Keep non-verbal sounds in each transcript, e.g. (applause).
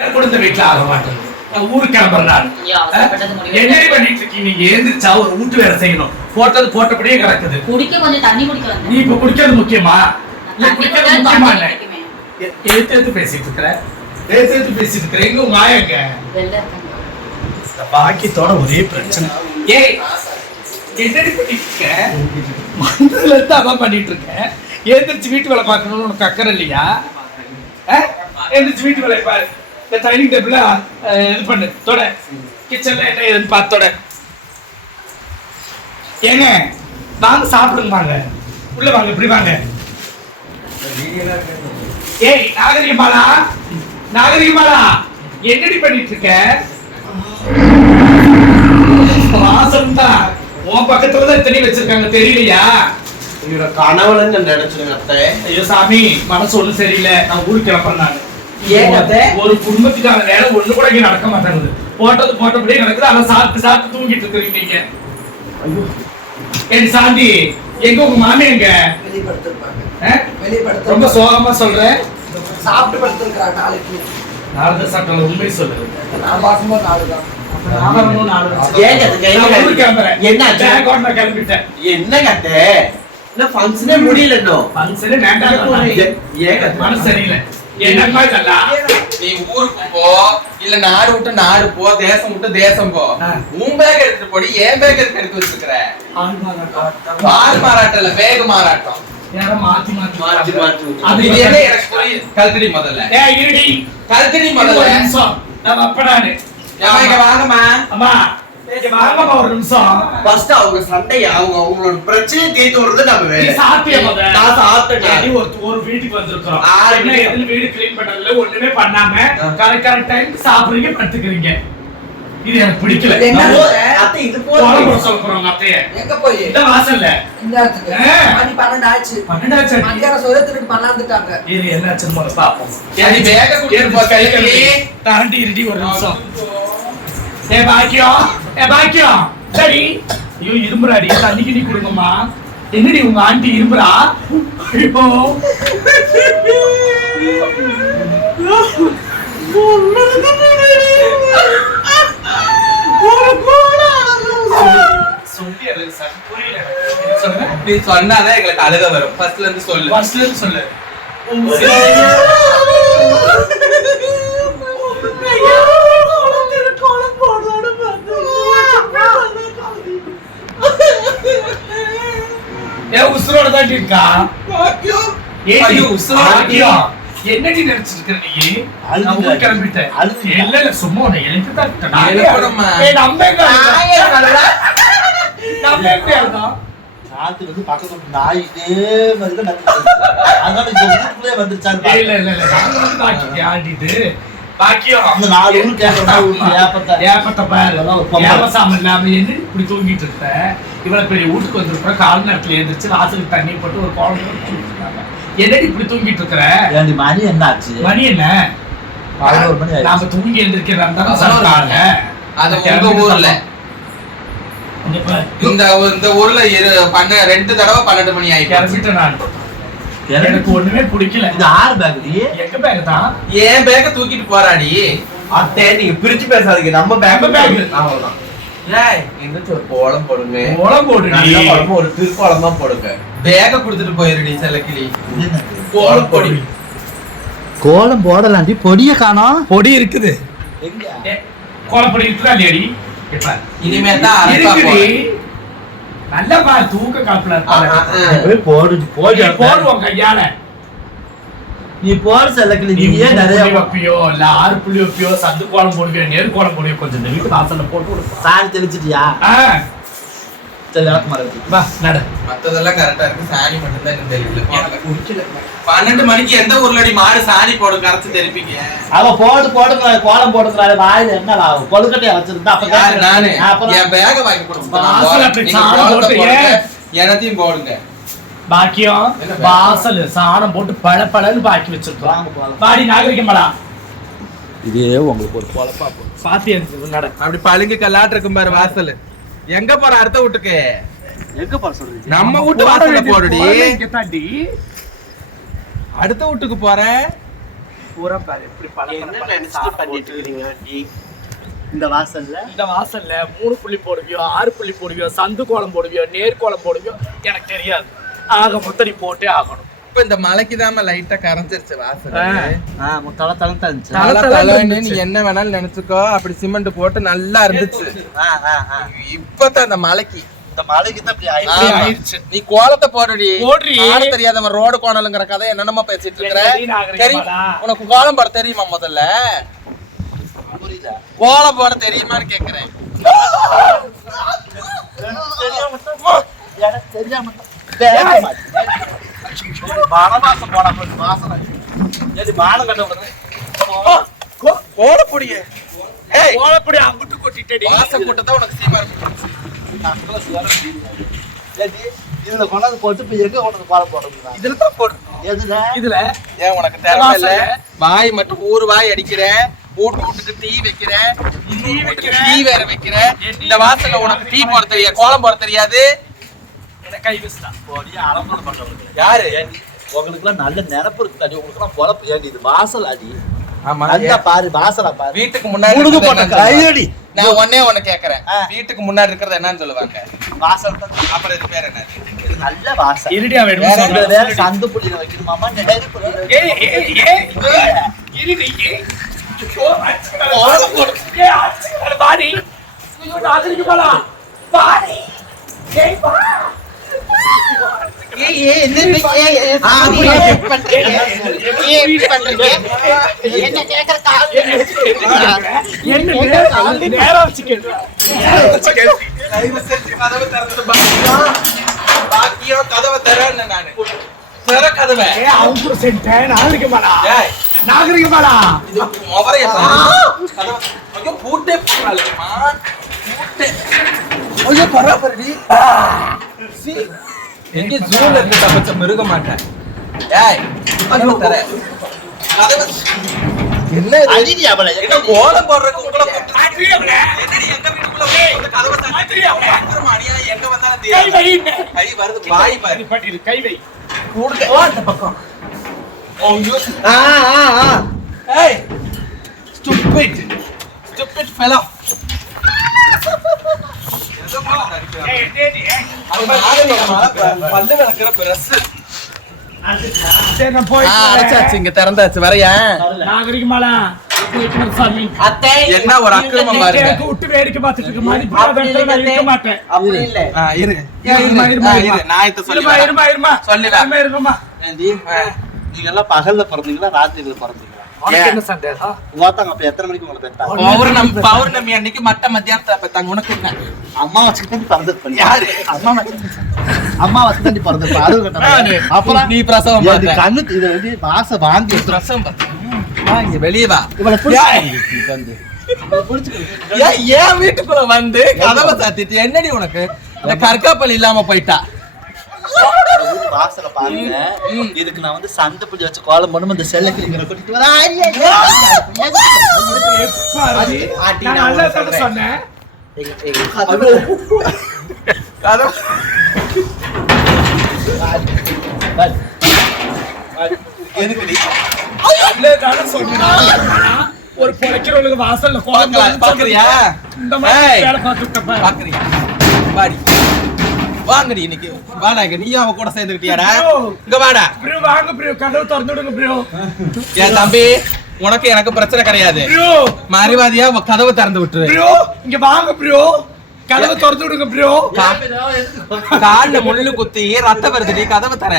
கொடுத்த வீட்டுல ஆக மாட்டேங்குது. நான் ஊருக்கு கிளம்புறேன் நான். என்னடி பண்ணிட்டு இருக்கீங்க நீங்க எழுந்திரிச்சா ஒரு வீட்டு வேலை செய்யணும். போட்டது போட்டபடியே கிடக்குது. குடிக்க கொஞ்சம் தண்ணி குடிக்க நீ இப்ப குடிக்கிறது முக்கியமா? தண்ணி குடிக்கிறது முக்கியமா இல்ல எடுத்து எடுத்து பேசிட்டு இருக்கிற? எடுத்து எடுத்து பேசிட்டு இருக்கிற. எங்க. இந்த பாக்கியத்தோட ஒரே பிரச்சனை. ஏய் என்னடி பண்ணிட்டு இருக்க? இருந்து அதான் பண்ணிட்டு இருக்கேன் எழுந்திரிச்சு வீட்டு வேலை பார்க்கணும்னு உனக்கு அக்கறை இல்லையா? எழுந்திரிச்சு வீட்டு வேலையை பாரு. டைனிங் டேபிள இது பண்ணு தொட. கிச்சன்ல என்ன ஏதுன்னு பார்த்து தொட. ஏங்க வாங்க சாப்பிடுங்க வாங்க. உள்ள வாங்க இப்படி வாங்க. ஏய் நாகரிகமாலா? நாகரிகமாலா? என்னடி பண்ணிட்டு இருக்க வாசம் தான் உன் பக்கத்துல தான் தண்ணி வச்சிருக்காங்க தெரியலையா? இவர கணவன் நினைச்சிருங்க அத்தை. ஐயோ சாமி மனசு ஒண்ணும் சரியில்லை. நான் ஊருக்கு கிளம்புறேன் நானு? ஒரு குடும்பத்துக்கான வேலை ஒண்ணு கூட இங்க நடக்க மாட்டேங்குது. போட்டது போட்டபடியே நடக்குது ஆனா சாப்பிட்டு சாப்பிட்டு தூங்கிட்டு இருக்கிறீங்க நீங்க ஏடி சாந்தி எங்க உங்க மாமி எங்க? ரொம்ப சோகமா சொல்றேன் சாப்பிட்டு படுத்திருக்கிறான் நாளைக்கு. உண்மை நாலு தான் நான் வரணும் நாலு நிமிஷம். ஏங்க அதுக்கு என்ன ஃபங்க்ஷனே முடியல? மனசு சரியில்லை. என்னம்மா இதெல்லாம்? நீ ஊருக்கு போ இல்ல நாடு விட்டு நாடு போ தேசம் விட்டு தேசம் போ. உன் பேக் எடுத்துட்டு போடி என் பேக் எதுக்கு எடுத்து வச்சிருக்கிற? பால் மாறாட்டம் பேக் மாறாட்டம். யாரோ மாத்தி மாத்தி மாத்தி. அது என்ன எனக்கு புரியுது? கல்கடி முதல்ல. ஒரு முதல்ல. நிமிஷம். நான். அப்படானு. வாங்கம்மா. அம்மா, வாங்கம்மா ஒரு நிமிஷம். ஃபர்ஸ்ட் அவங்க சண்டைய அவங்க அவங்களோட பிரச்சனையை தீர்த்து விடுறது நம்ம நீ வேலை முத? நான் ஒரு ஒரு வீட்டுக்கு வந்திருக்கிறோம். ஆறு என்ன. எதுன்னு வீடு clean பண்றதில்ல, ஒண்ணுமே பண்ணாம correct time க்கு சாப்பிடுறீங்க, படுத்துக்கிறீங்க. இது எனக்கு பிடிக்கல. என்ன? அத்தை இது போறோம் உங்க அத்தைய. எங்க போய் இந்த வாசல்ல. இந்த இடத்துக்கு. மணி ஆச்சு பன்னெண்டாச்சு அடி. மத்தியானம் சொல்ல திருட்டு பண்ணாந்துட்டாங்க இரு, என்னாச்சுன்னு முதல்ல பார்ப்போம். ஏடி, பேக்க போ. தாண்டி இருடி ஒரு நிமிஷம் ஏ பாக்கியம் ஏ பாக்கியம் சரி. ஐயோ இரும்புறாடி தண்ணிக்கு நீ கொடுங்கம்மா. என்னடி உங்க ஆண்டி இரும்புறா? ஐயோ? நீ சொன்னாதான் எங்களுக்கு அழுக வரும். ஃபர்ஸ்ட்ல இருந்து சொல்லு. ஃபர்ஸ்ட்ல இருந்து சொல்லு. ஏன் உசுரோட தான் இருக்கா? உசுரோட ஆக்கியா. என்னடி நினைச்சிருக்கிற நீ? நான் கிளம்பிட்டேன். இல்ல இல்ல சும்மா உன்னை எழுப்பி தான்? காத்து வந்து பக்கத்துல ஒரு நாய் இதே மாதிரி தான். அதனால இந்த வீட்டுக்குள்ளே வந்துருச்சான்னு ஏய், இல்ல பாருங்க. இல்ல இல்ல நாங்க வந்து பாக்கி ஆடிட்டு பாக்கியம். நாலு ஊரு கேட்கற மாதிரி ஊரு ஏப்பத்தை. ஏப்பட்ட பாரு. ஏப்பசாமி இல்லாம என்ன இப்படி தூங்கிட்டு இருக்க? இவ்வளவு பெரிய வீட்டுக்கு வந்திருக்கிற கால் நேரத்துல எழுந்திரிச்சு வாசலுக்கு தண்ணி போட்டு ஒரு குழந்தை தூங்கிட்டு இருக்காங்க. என்னடி இப்படி தூங்கிட்டு இருக்கிற? ஏண்டி மணி என்ன ஆச்சு மணி என்ன? பதினோரு மணி ஆயிடுச்சு. நாம தூங்கி எந்திரிக்கிறதா பதினோரு மணி. அது உங்க ஊர்ல. இந்த இந்த ஊர்ல இரு- பண்ண ரெண்டு தடவை பன்னெண்டு மணி ஆயிடுச்சு. கிளம்பிட்டேன் நான். எனக்கு ஒண்ணுமே பிடிக்கல. இது ஆறு பேக்கரி எங்க பேக் தான் ஏன் பேக்க தூக்கிட்டு போறாடி. அத்தை நீங்க பிரிச்சு பேசாதீங்க. நம்ம நம்ம பேக் bag. அவ்வளவுதான் ஒரு கோலம் போடுங்க. கோலம் போடுடி. நல்ல குழம்பு ஒரு திருக்கோலம் தான் போடுங்க. பேக்க குடுத்துட்டு போயிருடி செல்லக்கிளி கோலம் போடு. கோலம் போடலாண்டி பொடிய காணோம் பொடி இருக்குது. எங்க? ஏ, கோலப்பொடி இருக்குதா இல்லையாடி? இனிமே தான். நல்லா பா தூக்க காப்புல போடு போடு. போடுவோம் கையால. நீ போடு செல்லக்கிளி நீ ஏன் நிறைய வைப்பியோ இல்ல ஆறு புளி வைப்பியோ சந்து கோலம் போடுவியோ நெரு கோலம் போடுவியோ கொஞ்சம் வீட்டு வாசல்ல போட்டு விடுப்பா சாணி தெளிச்சிட்டியா? ஆ, சரி விளக்கு மரம் வா நட. மத்ததெல்லாம் கரெக்டா இருக்கு. சாணி மட்டும் தான் எனக்கு தெரியல. பன்னெண்டு மணிக்கு எந்த ஊர்லடி மாடு சாணி போடும் கரைச்சு தெரிப்பீங்க அவ போடு போடுங்கிற கோலம் போடுங்கிறாள் வாயில என்ன ஆகும் கொழுக்கட்டையா வச்சிருந்தா அப்ப. நானு? என் பேக வாங்கி போட்டு போடுங்க. ஏன்? எனத்தையும் போடுங்க. பாக்கியம்? வாசல் சாணம் போட்டு பழ பழன்னு பாக்கி வச்சிருக்கோம். பாடி நாகரிகமாடா. இதே உங்களுக்கு ஒரு பொழப்பா பாத்தி நட அப்படி பழுங்கு கல்லாட்டு இருக்கும் பாரு வாசல். எங்க போற அடுத்த வீட்டுக்கு? எங்க போற சொல்றீங்க? நம்ம வீட்டு வாசல்ல போடுடி. தாண்டி. அடுத்த வீட்டுக்கு போற? பூரா பாரு இருக்கீங்க ஆண்டி? இந்த வாசல்ல? இந்த வாசல்ல மூணு புள்ளி போடுவியோ ஆறு புள்ளி போடுவியோ சந்து கோலம் போடுவியோ நேர் கோலம் போடுவியோ எனக்கு தெரியாது. ஆக மொத்தம் நீ போட்டே ஆகணும். இப்ப இந்த மலைக்கு தான் லைட்டா கரைஞ்சிருச்சு வாசல் ஆ. முத்தால தலை தந்துச்சு தலை தலை தலை தலைன்னு நீ. என்ன வேணாலும் நினைச்சுக்கோ அப்படி சிமெண்ட் போட்டு நல்லா இருந்துச்சு. இப்பதான் அந்த மலைக்கு. நீ கோலத்தை போடுடி. போடுறி. ஆள தெரியாதவன் ரோடு கோணலுங்கிற கதை என்னென்னமோ பேசிட்டு இருக்கிற? தெரியும். உனக்கு கோலம் போட தெரியுமா முதல்ல? கோலம் போட தெரியுமான்னு கேக்குறேன். தெரியாம தான் எனக்கு தெரியாம தான் வேக மாட்டேன். மணவாசம் போனா போய் வாசனை ஏடி மானம் கட்ட விடுறது கோல பொடிய ஏய். கோலப்படி அங்கிட்டு கொட்டிட்டடி. வாசம் கூட்டத்தான் உனக்கு சீமா இருக்கு. ஏடி இதுல கொண்டாந்து போட்டு இப்ப எங்க கொண்டாந்து பாலம் போடுறது இதுல தான் போடு. எதுல? இதுல. ஏன் உனக்கு இல்ல வாசல்ல. வாய் மட்டும் ஊரு வாய் அடிக்கிற வீட்டு வீட்டுக்கு டீ வைக்கிற டீ வைக்கிற. டீ வேற வைக்கிற. இந்த வாசல்ல உனக்கு டீ போட தெரியாது கோலம் போட தெரியாது. கை வச்சுட்டான் அலம்பரம் பண்றவங்க. யாரு? உங்களுக்குலாம் நல்ல நினப்பு இருக்கு அடி உங்களுக்குலாம் பொழப்பு. ஏண்டி இது வாசல் அடி. ஆமா நல்லா பாரு வாசலா பாரு. வீட்டுக்கு முன்னாடி நான் ஒன்னே ஒண்ணு கேக்குறேன். வீட்டுக்கு முன்னாடி இருக்கிறது என்னன்னு சொல்லுவாங்க. வாசல் அப்புறம் இது பேர் என்ன இது நல்ல வாசல். இருடியா வேணும்? வேற இதுல வேற சந்து புள்ளியில வைக்கணுமாமா நேரு புள்ளியில ஏய் ஏய் ஏய் இருடி ஏய் ஓ அடிச்சுக்கடா ஏய் அடிச்சுக்கடா பாடி ஐயோ நாகரிக பாலா பாடி ஏய் பா என்ன தயவு செஞ்சு கதவை திறன்னு நானு. திற கதவை. அவங்க சென்டேன் நாகரிக பாலா ஏய். நாகரிக பாலா இது முவரைய கதவை. ஐயோ பூட்டே போடுறாளுமா பூட்டே. ஐயோ எங்க ஜூல இருந்து தப்பிச்ச மிருக மாட்டேன். ஏய் கதவை தர என்ன? அடிடி அவளை. என்ன கோலம் போடுறதுக்கு உங்களை என்னடி எங்க வீட்டுக்குள்ள வந்து கதவை எங்க வந்தாலும் கை தெரியும் வை கை வருது வாய் பாரு. பட்டிரு கை வை. ஓ அந்த பக்கம். ஆ ஆ ஆ. ஏய் ஸ்டூபிட் ஸ்டூபிட் ஃபெலோ ஏய் டேடி இங்க திறந்தாச்சு. வரையா? என்ன ஒரு அக்கிரமம் பாருங்க. எனக்கு விட்டு வேடிக்கை பார்த்துட்டு இருக்க மாதிரி இருக்க மாட்டேன். அப்படி இல்ல. ஆ, இரு. இருமா, இருமா, ஆ, இருமா. இரு நான் இத சொல்லி இருமா இருமா இருமா. சொல்லி வா. இருமா இருமா. ஏண்டி? நீங்க எல்லாம் பகல்ல பிறந்தீங்களா ராத்திரில பிறந்தீங்களா? உனக்கு என்ன அப்ப எத்தனை மணிக்கு உங்களை பெத்தாங்க? பௌர்ணமி பௌர்ணமி அன்னைக்கு மட்ட மத்தியானத்தை பெத்தாங்க. உனக்கு என்ன? அம்மா வச்சுக்கிட்டு பிறந்தது யாரு? அம்மா அம்மா நானு. கட்டம் அப்புறம் நீ பிரசவம். கண்ணு இது வந்து. பிரசவம் இங்க வெளியே வா. வந்து ஏன் வீட்டுக்குள்ள வந்து கதவை சாத்திட்டு என்னடி உனக்கு? இந்த கற்காப்பல் இல்லாம போயிட்டா. வாசல பாருங்க. இதுக்கு நான் வந்து சந்தை பிடி வச்சு கோலம் பண்ணும் இந்த செல்ல கிளிங்கிற கூட்டிட்டு வரேன். சொன்னேன் தானே சொன்னேன் ஒரு பொழைக்கிறவங்களுக்கு வாசல்ல பாக்குறியா. பாக்குறியா வாடி வாங்கடி இன்னைக்கு. வாடா இங்க நீயும் அவன் கூட சேர்ந்துக்கிட்டியாடா ஐயோ. இங்க வாடா. ப்ரோ வாங்க ப்ரோ கதவு திறந்து விடுங்க ப்ரோ என் தம்பி உனக்கு எனக்கு பிரச்சனை கிடையாது. ப்ரோ உன் கதவை திறந்து விட்டுரு. ப்ரோ இங்க வாங்க ப்ரோ கதவு திறந்து விடுங்க ப்ரோ கால்ல முள்ளு குத்தி ரத்தம் வருதுடி கதவை தர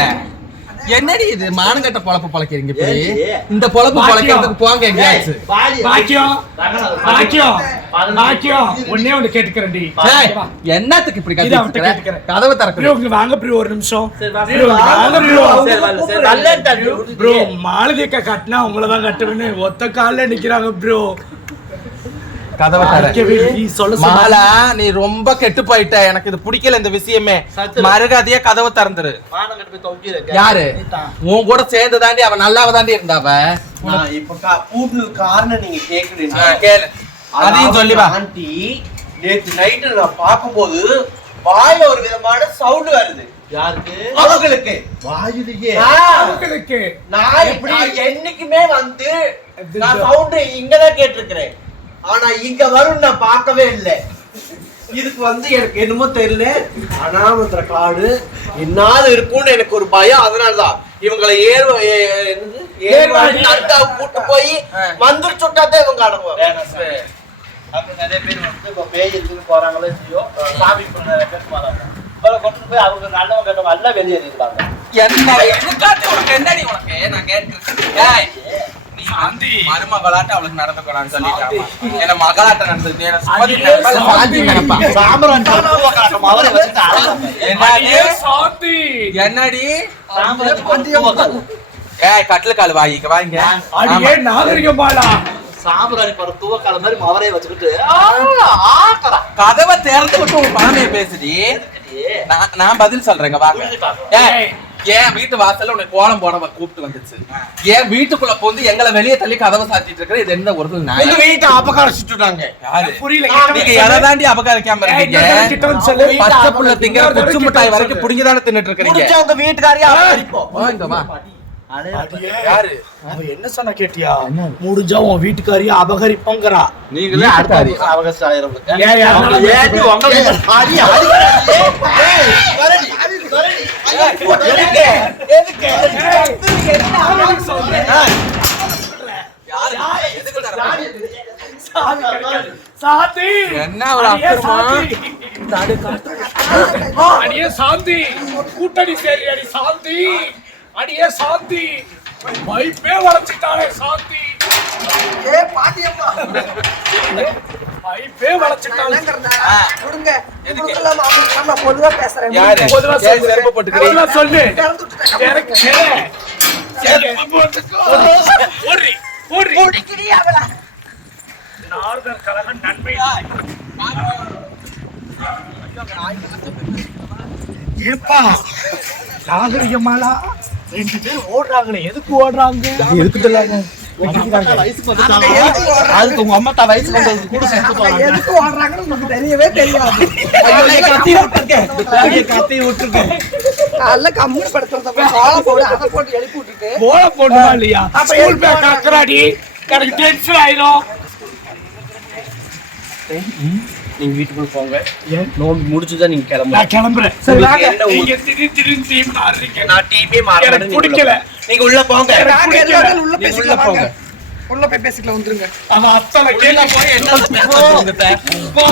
என்னடி இது? மானங்கட்ட பொழப்பு பொழைக்கிறீங்க இப்படி? ஏய். இந்த பொழப்பு. பொழைக்கிறதுக்கு போங்க எங்கேயாச்சும் பாக்கியம். பாக்கியம். பாக்கியம். ஒன்னே ஒண்ணு கேட்டுக்கிறேன்டி. என்னத்துக்கு இப்படி? கேட்டுக்கிறேன். கதவை இங்க வாங்க ப்ரோ ஒரு நிமிஷம். ப்ரோ மாலதிக்க கட்டினா உங்களை தான் கட்டுவேன்னு ஒத்த கால்ல நிக்கிறாங்க ப்ரோ. கதவை தர நீ சொல்ல சொன்னா- மாலா நீ ரொம்ப கெட்டு போயிட்ட. எனக்கு இது பிடிக்கல இந்த விஷயமே. மறுகாதையா கதவை திறந்துரு. யாரு? நீதான். உன் கூட சேர்ந்து தாண்டி அவன் நல்லாவ தாண்டி இருந்தாவ? இப்ப கா- கூப்பிட்டது காரணம் நீங்க கேக்குறீங்க. அதையும் சொல்லி வா. ஆண்டி நேத்து நைட்டு நான் பார்க்கும்போது வாயில ஒரு விதமான சவுண்ட் வருது. யாருக்கு? அவங்களுக்கு. வாயிலேயே. ஆ, அவங்களுக்கு. நான் எப்படி? நான் என்னைக்குமே வந்து நான் சவுண்ட் இங்கதான் கேட்டிருக்கிறேன். ஆனா இங்க வரும் நான் பார்க்கவே இல்லை. இதுக்கு வந்து எனக்கு என்னமோ தெரியல. அனாமந்திர காடு என்னால இருக்கும்னு எனக்கு ஒரு பயம். அதனாலதான் இவங்களை ஏர் ஏ- என்னது? ஏர்வாடி நட்டாவை கூட்டு போய் மந்திர சுட்டாதான் இவங்க அடங்குவாங்க அப்புறம் நிறைய பேர் வந்து இப்போ பேய் இருக்குன்னு போறாங்களோ இல்லையோ சாமி நிறைய பேர் போறாங்க. கொண்டு போய் அவங்க நல்லவங்க கெட்டவங்க எல்லாம் வெளியேறிடுவாங்க என்ன என்னடி உனக்கு? நான் கேட்டிருக்கேன் மருமகளாட்ட அவளுக்கு நடந்துக்கலாம்னு சொல்லிட்டாமா. என்ன மகளாட்ட அழகாங்க என்னடி? ஏய் கட்டில கால் வாங்கிக்க வாங்க அடியே நாகரிகமாலா சாம்பராணி படம் தூவக்கால மாதிரி அவரே வச்சுக்கிட்டு. கதவை திறந்து விட்டு உன் பேசுடி. நான் நான் பதில் சொல்றேங்க வாங்க. ஏன் வீட்டு வாசல்ல உனக்கு கோலம் போட கூப்பிட்டு வந்துச்சு. ஏன் வீட்டுக்குள்ள போந்து எங்களை வெளியே தள்ளி கதவை சாத்திட்டு இருக்கிற இது என்ன ஒரு நாய்? வீட்டை அபகாரம் சுட்டுட்டாங்க புரியல நீங்க எதை தாண்டி அபகரிக்காம இருக்கீங்க? பச்சை புள்ள திங்க குச்சி மிட்டாய் வரைக்கும் புடிங்கி தானே தின்னுட்டு இருக்கிறீங்க? உங்க வீட்டுக்காரியா யாரு? அவ என்ன சொன்ன கேட்டியா? முடிஞ்சா உன் வீட்டுக்காரியா அபகரிப்போங்கிறா. நீங்களே அடுத்த வருஷம் அவகாசம் ஆயிரம் சாந்தி. என்ன ஒரு அடியே அக்கிரமம்? சாந்தி. அடியே சாந்தி. கூட்டணி சரி அடி சாந்தி. அடியே சாந்தி. வைப்பே வளைச்சிட்டாளே சாந்தி. ஏ பாட்டியம்மா வைப்பே வளைச்சிட்டாளே என்னங்கிறதால விடுங்க எதுக்கு? உங்களுக்கெல்லாம் மாமி, நான் பொதுவா பேசுறேன். யாரு? பொதுவா. செருப்பு போட்டுக்கிறீங்க. சொல்லு. எனக்கு சரி. செருப்பு போட்டுக்கோ. ஓடுறி, ஓடுறி. பிடிக்கிறியா அவளை? நார்தர் கழகம் நன்மை. ஏப்பா நாகரிகமாலா. ரெண்டு பேர் ஓடுறாங்களே எதுக்கு ஓடுறாங்க? எதுக்கு வயசுக்கு வந்துட்டாங்க. அதுக்கு உங்க அம்மா தான் வயசுக்கு வந்தது கூட சேர்த்து அவங்க போறாங்க எதுக்கு ஓடுறாங்கன்னு உங்களுக்கு தெரியவே தெரியாது. கத்தி விட்டுருக்கேன். கத்தி விட்டுருக்கேன் காலைல கம்முனு படுத்துறத கோலம் போடு அதை போட்டு எழுப்பி விட்டுட்டு. போல போடுமா இல்லையா? ஸ்கூல் பேக் கக்கறாடி எனக்கு டென்ஷன் ஆயிரும். நீங்க வீட்டுக்குள்ள போங்க. நோம்பி முடிச்சுதான் நீங்க கிளம்புங்க நான் கிளம்புறேன். சரி வாங்க. நீங்க திடீர் டீம் நான் மாறேன் எனக்கு பிடிக்கல. நீங்க உள்ள போங்க. நாங்க எல்லாரும் உள்ள போங்க. உள்ள போய் பேசிக்கலாம் வந்துருங்க. அவன் அத்தனை கேள்வி போய் என்ன போ.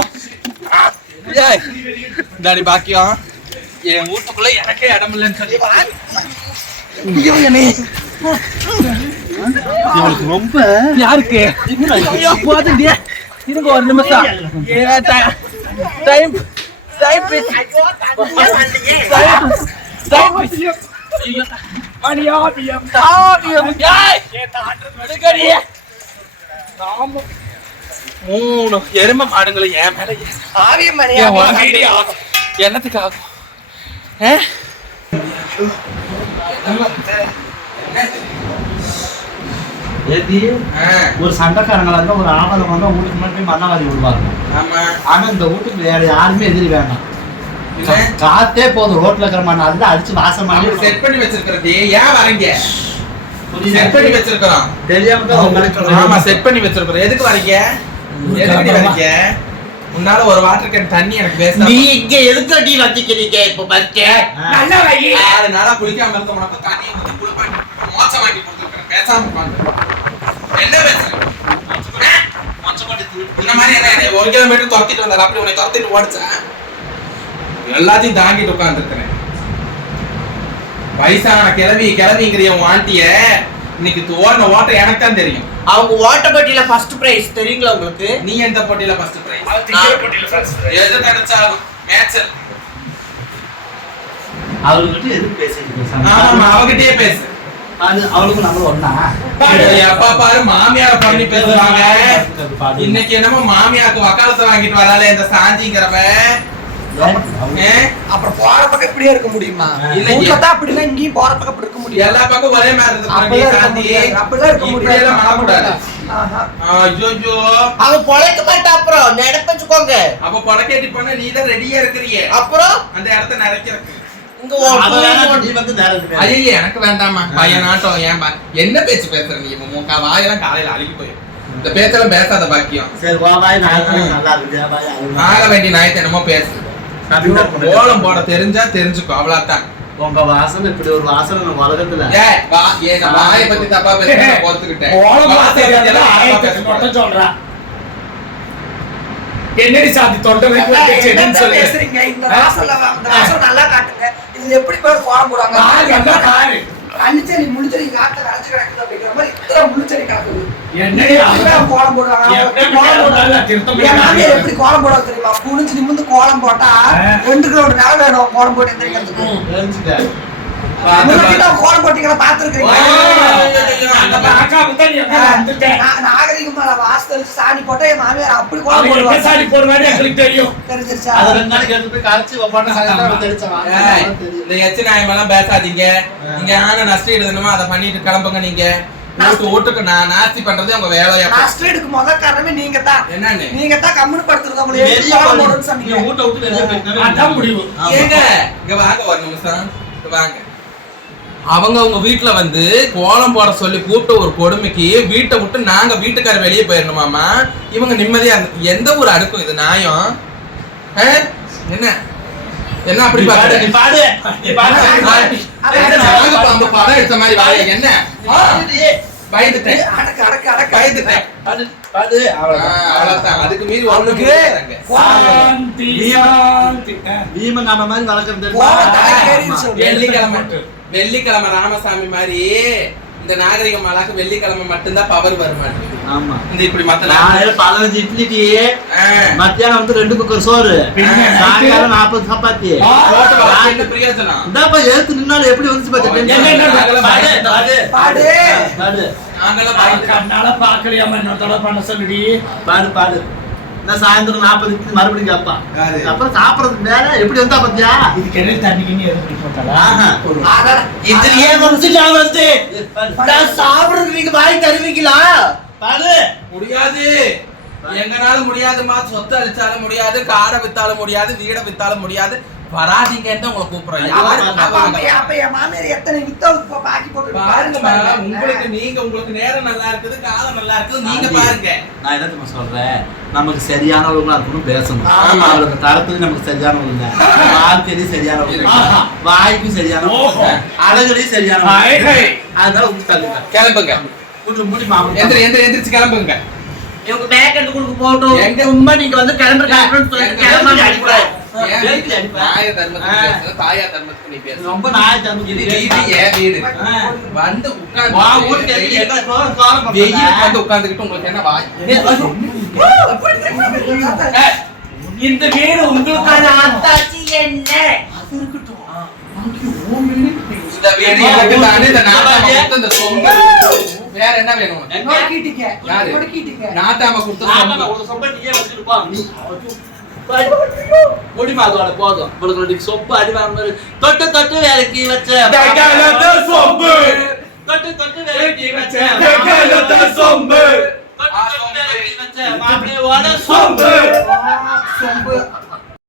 ஏய் டாடி பாக்கியம் என் வீட்டுக்குள்ள எனக்கே இடம் இல்லைன்னு சொல்லி இவளுக்கு ரொம்ப யாருக்கு? போதும் இருங்க ஒரு நிமிஷம். டைம் டைம் மணியாவியம் மூணு எருமை மாடுங்களை என் மேல ஆவியம் என்னத்துக்கு ஆகும். ஆ? ஆ, ஒரு சண்டைக்காரங்களா இருந்தா ஒரு ஆவலம் வந்தா வீட்டுக்கு முன்னாடி போய் மண்ணாவாரி விடுவாங்க. ஆமா. ஆனா இந்த வீட்டுக்கு வேற யாருமே எதிரி வேண்டாம் காத்தே போதும். ரோட்ல இருக்கிற மண்ணை அதுதான் அடிச்சு வாசம் பண்ணி செட் பண்ணி வச்சிருக்கிறது. ஏன் வரீங்க? செட் பண்ணி வச்சிருக்கிறோம். தெரியாம ஆமா செட் பண்ணி வச்சிருக்கிறோம். எதுக்கு வரீங்க? எதுக்கு வரீங்க? முன்னால ஒரு வாட்டர் கேன் தண்ணி எனக்கு பேச நீ இங்க எதுக்கு அடி வச்சுக்கிறீங்க இப்ப பஸ்ட் நல்ல வை. ஆறு நாளா குளிக்காம இருக்க உனக்கு தண்ணியை வந்து குளிப்பாட்டி மோசமாக்கி கொடுத்துருக்கேன். பேசாம பேசுறேன் இந்த மாதிரி என்ன ஒரு கிலோமீட்டர் துரத்திட்டு வந்தாரு. அப்படி உன்னை துரத்திட்டு ஓடிச்சேன் எல்லாத்தையும் தாங்கிட்டு உட்காந்துருக்கிறேன் வயசான கிளவி கிளவிங்கிறிய உன் ஆண்டிய இன்னைக்கு ஓடின ஓட்ட எனக்கு தான் தெரியும். அவங்க ஓட்டப்பட்டியில ஃபர்ஸ்ட் பிரைஸ் தெரியுங்களா உங்களுக்கு? நீ எந்த போட்டியில ஃபர்ஸ்ட் பிரைஸ் போட்டியில. எது கிடைச்சாலும் மேட்சல் அவர்கிட்ட எதுக்கு பேசிட்டு ஆமா அவகிட்டயே பேசு. அது அவளுக்கும் நம்மளும் ஒண்ணா. எப்பா பாரு மாமியார பண்ணி பேசுவாங்க இன்னைக்கு என்னமோ மாமியாருக்கு வக்காலத்தை வாங்கிட்டு வரால இந்த சாந்திங்கிறவ? அப்புறம் போற பக்கம் இப்படியே இருக்க முடியுமா. ஊர்ல தான் அப்படின்னா இங்கேயும் போற பக்கம் அப்படி இருக்க முடியும். எல்லா பக்கம் ஒரே மாதிரி இருக்க அப்படிலாம் இருக்க பண்ணக்கூடாது. ஆஹா. ஐயோயோ. அவன் பொழைக்க மாட்டா அப்புறம். நினைப்பச்சுக்கோங்க அப்ப பொடக்கேட்டி பண்ண நீ தான் ரெடியா இருக்கிறியே. அப்புறம்? அந்த இடத்த நிறைக்கிறதுக்கு ஐயோ எனக்கு வேண்டாமா பையன் நாட்டம் ஏன் பா- என்ன பேச்சு பேசுற நீ? மூக்கா வாயெல்லாம் காலையில அழுகி போயிடும் இந்த பேச்செல்லாம் பேசாத பாக்கியம். ஆக வேண்டிய நாயத்தை என்னமோ பேசு. கோலம் போட தெரிஞ்சா தெரிஞ்சுக்கோ அவ்வளவுதான். உங்க வாசனை இப்படி ஒரு வாசனை நம்ம உலகத்துல? வாயை பத்தி தப்பா பேசுறேன் (laughs) சொல்றான். என்னடி சாந்தி தொண்டை நல்லா காட்டுங்க. இதுல எப்படி பேர் கோலம் போடுவாங்க. கண்ணிச்செடி முழுச்செடி காட்டுல விளைச்சு கிடக்குது அப்படிங்கிற மாதிரி இத்தனை முழுச்செடி கிடக்குது. கோலம் போடுவாங்க எப்படி கோலம் போட தெரியுமா? குனிஞ்சு நிமிந்து கோலம் போட்டா. ரெண்டு கிலோ நேரம் வேணும் கோலம் போட்டு எந்திரிக்கிறதுக்கு. கோலம் போட்டீங்களா பாத்துருக்கீங்க. நாகரிகமா வாசல் சாணி போட்டா என் மாமியார் அப்படி கோலம் போடுவாங்க. சாடி போடுவான்னு எங்களுக்கு தெரியும். தெரிஞ்சிருச்சா? அதை ரெண்டு நாளைக்கு எடுத்து போய் கரைச்சி ஒப்பாட்ட சாயந்தரம் தெளிச்சவன் ஏய், இந்த எச்ச நியாயமெல்லாம் பேசாதீங்க. நீங்க ஆன நஷ்டம் எழுதணுமோ அதை பண்ணிட்டு கிளம்புங்க நீங்க. வீட்டுக்கு நான் நாஸ்தி பண்றதே உங்க வேலையா எடுக்கு முதல் காரணமே நீங்க தான். என்னன்னு? நீங்க தான் கம்முனு படுத்துறது உங்களை. எப்படி வெளிய கோலம் போய் போடுன்னு நீ சொன்னீங்க வீட்டை அதான் முடிவு. ஏங்க இங்க வாங்க ஒரு நிமிஷம். இங்க வாங்க. அவங்க உங்க வீட்டுல வந்து கோலம் போட சொல்லி கூப்பிட்ட ஒரு கொடுமைக்கு வீட்டை விட்டு நாங்க வீட்டுக்கார வெளியே போயிடணுமாமா இவங்க நிம்மதியா இருந்து- எந்த ஒரு அடுக்கும் இது? நியாயம்? என்ன? என்ன அப்படி படம் எடுத்த மாதிரி வாய என்ன? பயந்துட்டேன். அடக்கு அடக்கு அடக்கு. பயந்துட்டேன். அதுக்கு மீறி ஆ. பீமன் நாம மாதிரி வளர்க்கறது. வெள்ளிக்கிழமை. வெள்ளிக்கிழமை ராமசாமி மாதிரி இந்த நாகரிக மாலாக்கு வெள்ளிக்கிழமை மட்டும்தான் பவர் வர மாட்டேங்குது ஆமா. இந்த இப்படி மத்த பதினஞ்சு இட்லிக்கு ஆ. மத்தியானம் வந்து ரெண்டு குக்கர் சோறு. சாயங்காலம் நாற்பது சப்பாத்தி. என்ன பிரயோஜனம்? இந்தாப்பா நின்னாலும் எப்படி வந்துச்சு பாத்து கண்ணால பாக்கலையாம இன்னொருத்தட பண்ண சொல்லுடி? பாடு பாடு. இந்த சாயந்தரம் நாற்பது மறுபடியும் கேட்பான்? அப்புறம் சாப்பிடறதுக்கு மேல எப்படி வந்தா பாத்தியா? இதுக்கு என்ன தண்ணிக்குன்னு எதுவும். இதுலயே வந்து. நான் சாப்பிடுறதுக்கு நீங்க வாய் தருவீங்களா? பாடு முடியாது. எங்கனால முடியாதுமா சொத்து அழிச்சாலும் முடியாது காரை வித்தாலும் முடியாது வீடை வித்தாலும் முடியாது. வராதீங்கன்னு உங்களை யாரு அப்ப என் மாமியார் எத்தனை போ- பாக்கி. உங்களுக்கு நீங்க உங்களுக்கு நேரம் நல்லா இருக்குது காலம் நல்லா இருக்குது. நீங்க பாருங்க. நான் என்ன சொல்றேன்? நமக்கு சரியானவங்களா இருக்கணும் பேசணும். அவளுக்கு தரத்துல நமக்கு சரியானவங்க இல்ல. வாழ்க்கையிலும் சரியானவங்க ஆஹா. வாய்க்கும் சரியானவங்க. அழகுலையும் சரியானவங்க. அதனால உங்களுக்கு கிளம்புங்க. மூடி மாமன் எந்திரி எந்திரி எந்திரிச்சு கிளம்புங்க. இவங்க பேக் எடுத்து கொடுக்க போகட்டும். எங்க? சும்மா நீங்க வந்து கிளம்புற கிளம்புறன்னு எங்க? தர்மத்துக்கு தாயா தர்மத்துக்கு நீ பேசு. ரொம்ப நாய் இது ஏன் வீடு. வந்து உட்கார்ந்து வா வெயில்? வந்து உட்கார்ந்துகிட்டு உங்களுக்கு என்ன வாய்? இந்த வீடு உங்களுக்கான அத்தாச்சி என்ன? இந்த வீடு எனக்கு தானே இந்த நாட்டாம கொடுத்த இந்த சொம்பு. வேற என்ன வேணும். நாட்டாம கொடுத்த சொம்பு. நீயே முடிமா அதோட போதும் உங்களுக்கு ரெண்டு சொப்பு அடி வாங்க தொட்டு தொட்டு வேலைக்கு வச்ச சொம்பு. தொட்டு தொட்டு வேலைக்கு வச்ச சொம்பு. சொம்பு சொம்பு